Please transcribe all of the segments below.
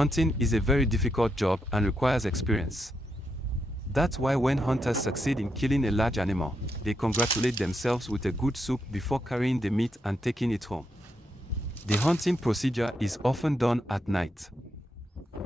Hunting is a very difficult job and requires experience. That's why when hunters succeed in killing a large animal, they congratulate themselves with a good soup before carrying the meat and taking it home. The hunting procedure is often done at night.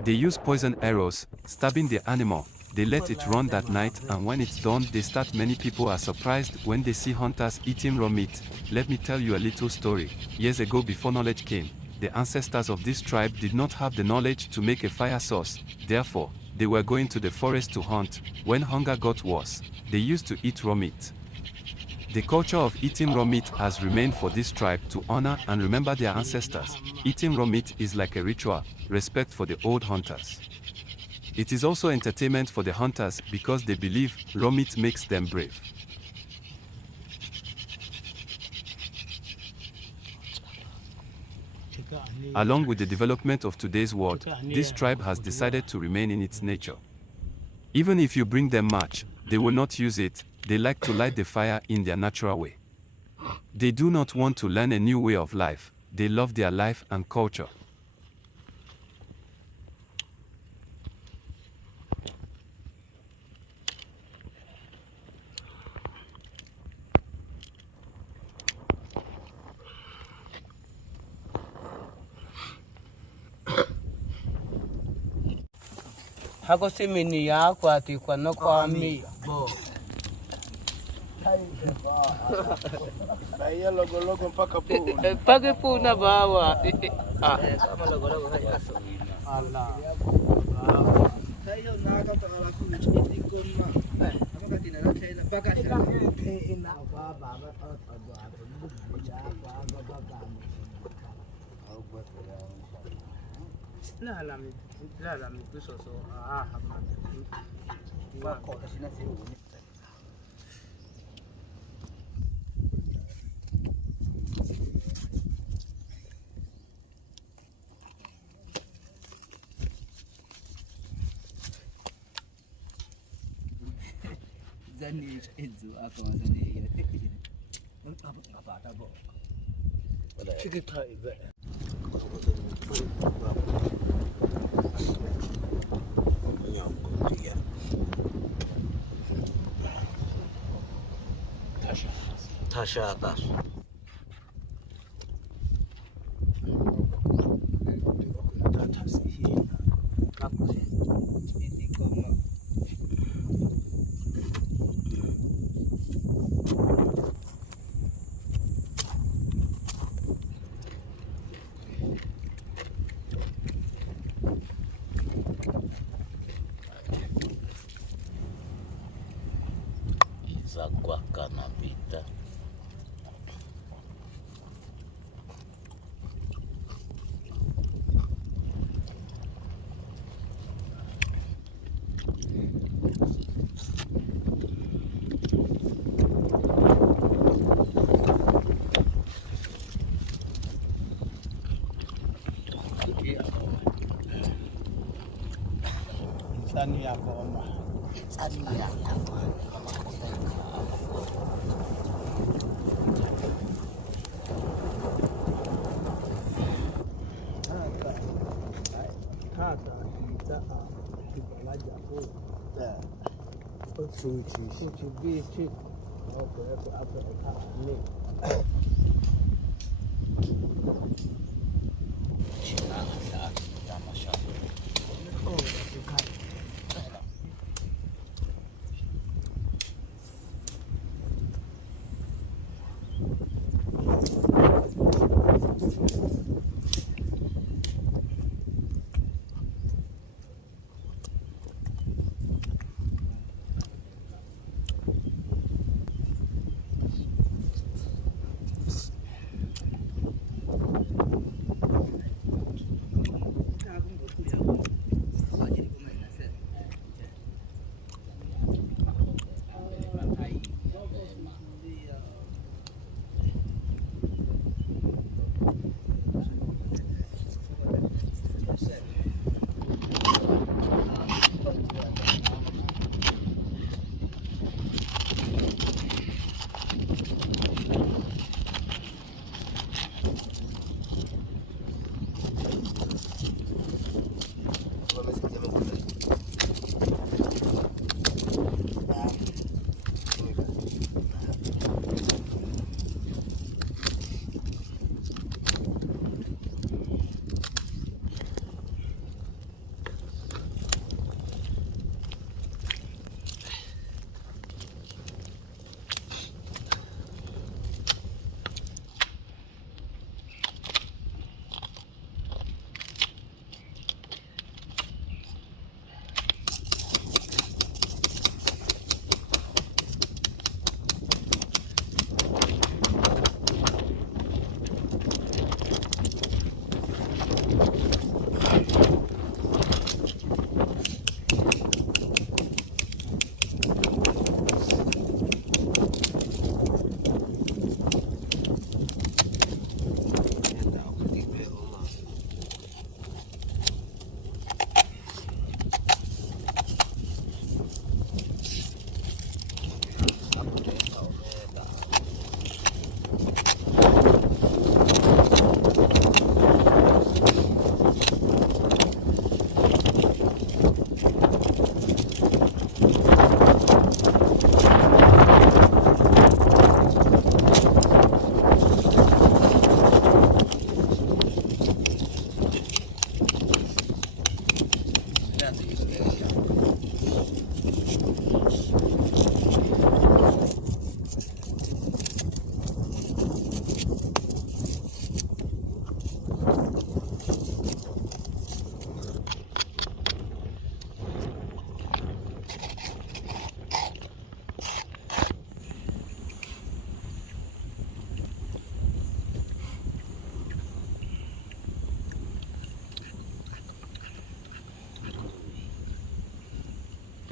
They use poison arrows, stabbing the animal. They let it run that night, and when it's done, they start. Many people are surprised when they see hunters eating raw meat. Let me tell you a little story. Years ago, before knowledge came, the ancestors of this tribe did not have the knowledge to make a fire source. Therefore, they were going to the forest to hunt. When hunger got worse, they used to eat raw meat. The culture of eating raw meat has remained for this tribe to honor and remember their ancestors. Eating raw meat is like a ritual, respect for the old hunters. It is also entertainment for the hunters because they believe raw meat makes them brave. Along with the development of today's world, this tribe has decided to remain in its nature. Even if you bring them match, they will not use it. They like to light the fire in their natural way. They do not want to learn a new way of life. They love their life and culture. Hako simini yako ati kwa no kwa mi bo. Raia logo mpaka puna. Mpaka puna bawa. Kama logo hayaso. Allah. Tayo naga to ala ku chiti koma. Ama katina na tena mpaka sha. Ina baba baba la mi kuso so hama wa ko ta sina se woni zani ezu akona zani abata bo chikita ibe Tasha atas. Izagwa kanapita. Sani yako oma. Sani yako.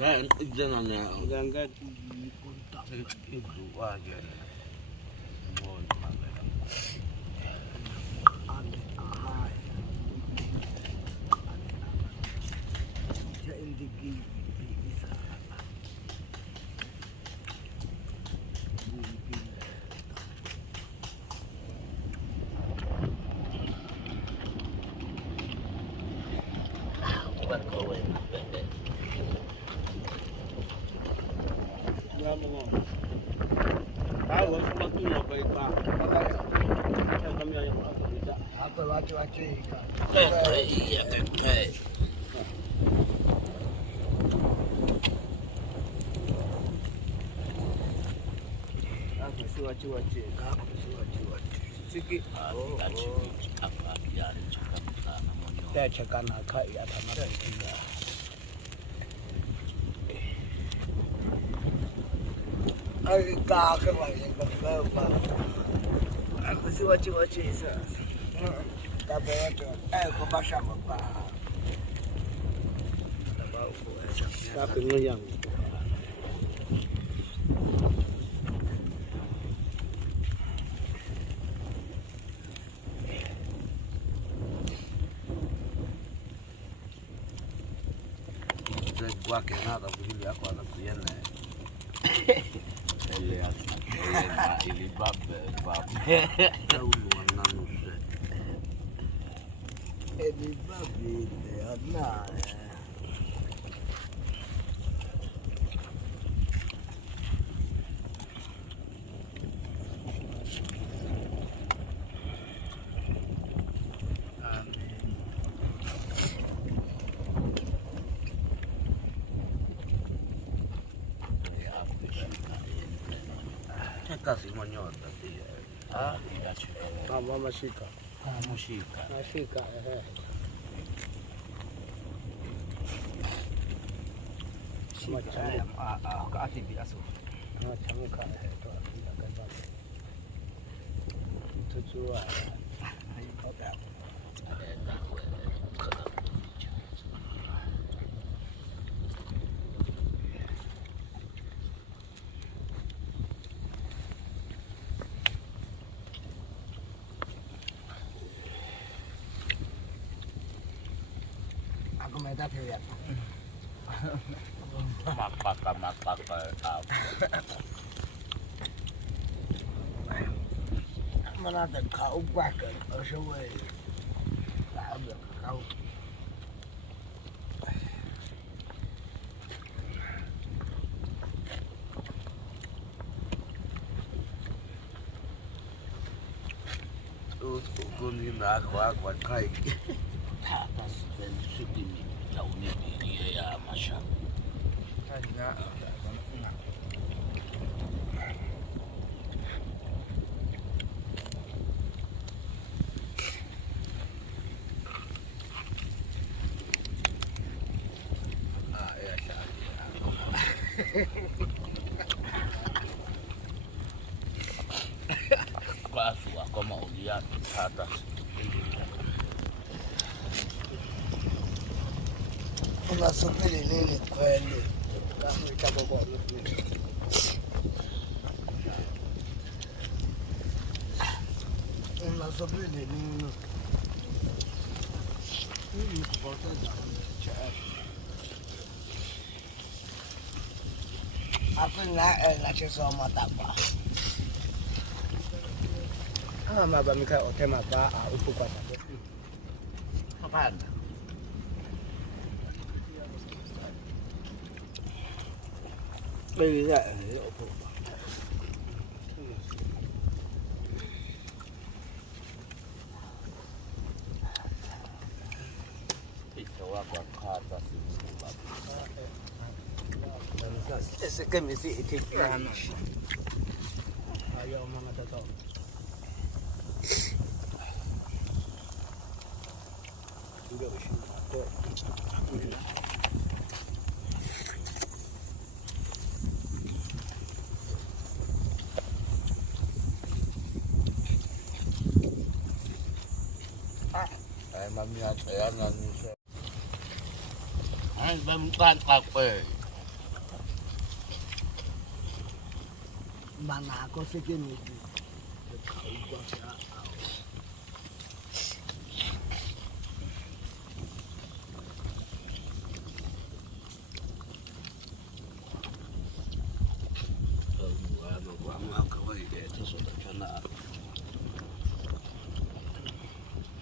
Kan jangannya Ganga itu aja. Mohon tahu waktu apa itu kami yang tidak apa wacu-wacu ikan. Iya kakek. Aku si wacu-wacu ikan, aku si wacu-wacu. Sikit. Apa yang cakap namanya? saya cakap nak ya tanah kita Aku kakak lagi kakak. Aku si wacu-wacu isa. Tapi wacu, kau bahasa apa? tapi ngoyang Gua kenal tapi dia aku anak dia nih. Ili bab. Tahu luar nusret. Ini babi dia nah. Kasih monyot tadi. Tidak cakap. mama shika Musika. nashika Macam ke hati biasa. chamka to itu jua Aku minta lihat. Mapak. Mana ada kau bahkan asal tak ada kau. Terus kuning aku kai. Atas dan sudah tahun ini ya masya. Tanya. Aku mau lihat atas. Unasubiri nini kweli? kama itabobo Unasubiri nini? Hii kupoteza cha. Aku nachosoma tapa. maba mika otema ba upo kwa Hapana. Bây giờ upo Itu wakakata simu. Ese que me dice que plano. Ayaw mga totoo. Ay mamaya kaya nanusa. Ay bamkan kape. Mana ako sige ni.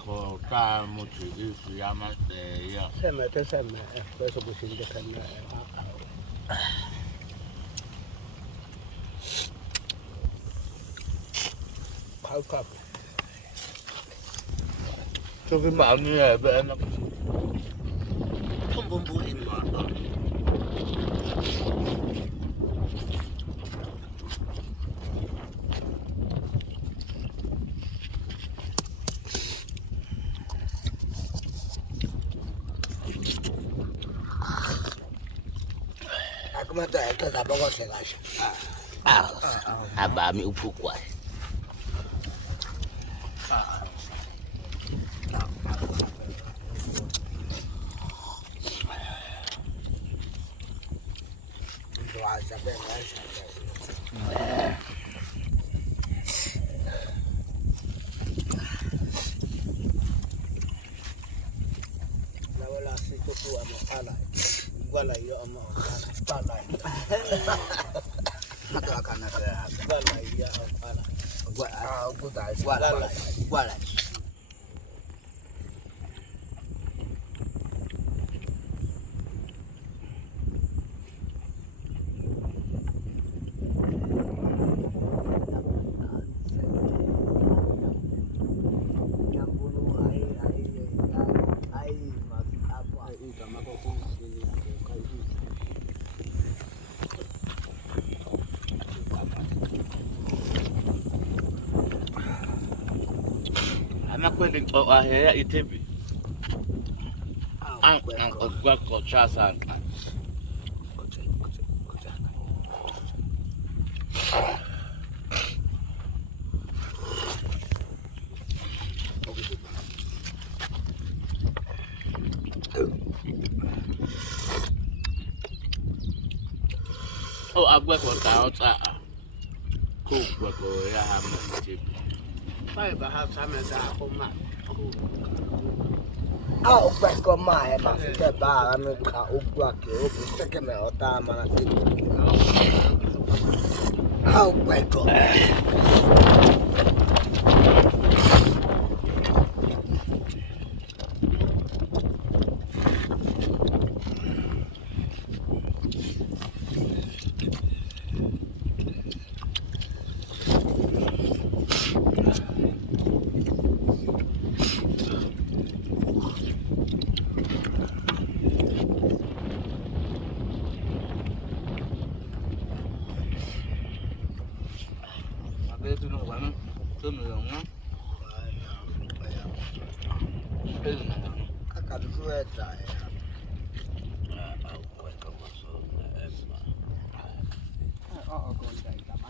Kota mutu siyama ya. Sema, kweso kushinda kana. How come? 저기 많이 해, 맨날. 텀범벅인 많아. Ako man tayo ito sa bago siya kasi. Abami upukwa. Hadzabe na wala si tutu ama ala. Wala iyo ama ala. Ito akan na kaya. Wala iyo ala. Wala. Anakwenda kwa hea itebi. Kwa kocha sana. Oh, agwa kwa taota. Kwa ya hama itebi. Pai ba sama sa ako ma. Ah, o peko mai ma se ba me ka o kwa ke o se ke me ota ma na ti. Ah, o peko. Itu nak mana? Tu nak mana? Itu nak. Akan gue ta.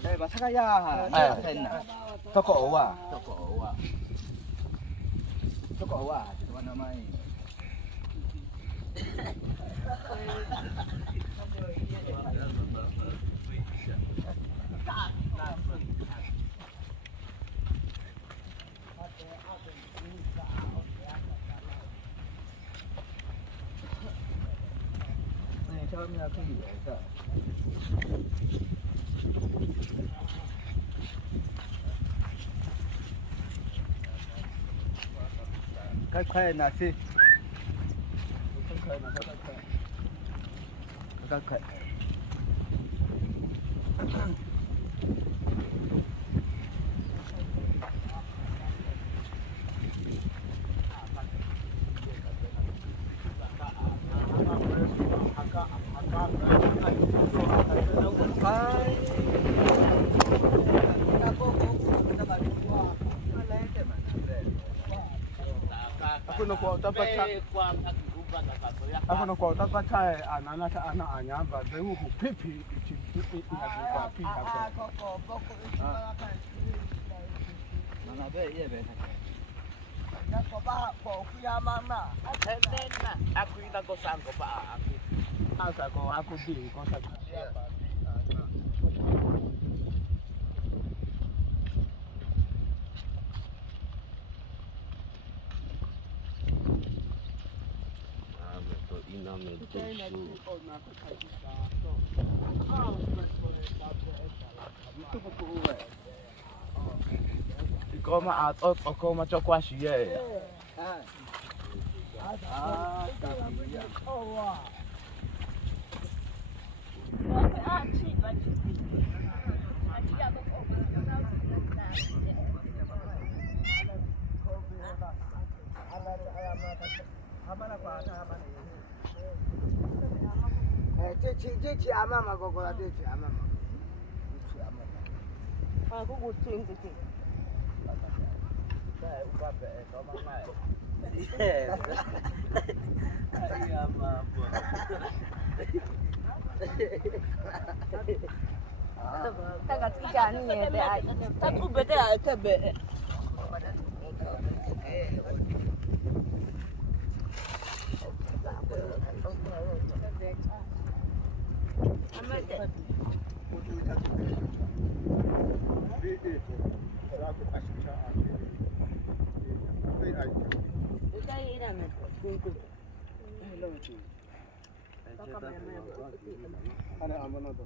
Đây bà sắc ya hả? Tên à? Tao cổ à? Tao cổ à? Tao nói mày. Này cho em cái gì vậy? Cái khay là gì? Cái khay là cái khay. Ako no kwa utapata ana anyamba bewu kupipi Koma at o koma chokwashi ye. Chichi amama gogola chichi amama. Ana amana da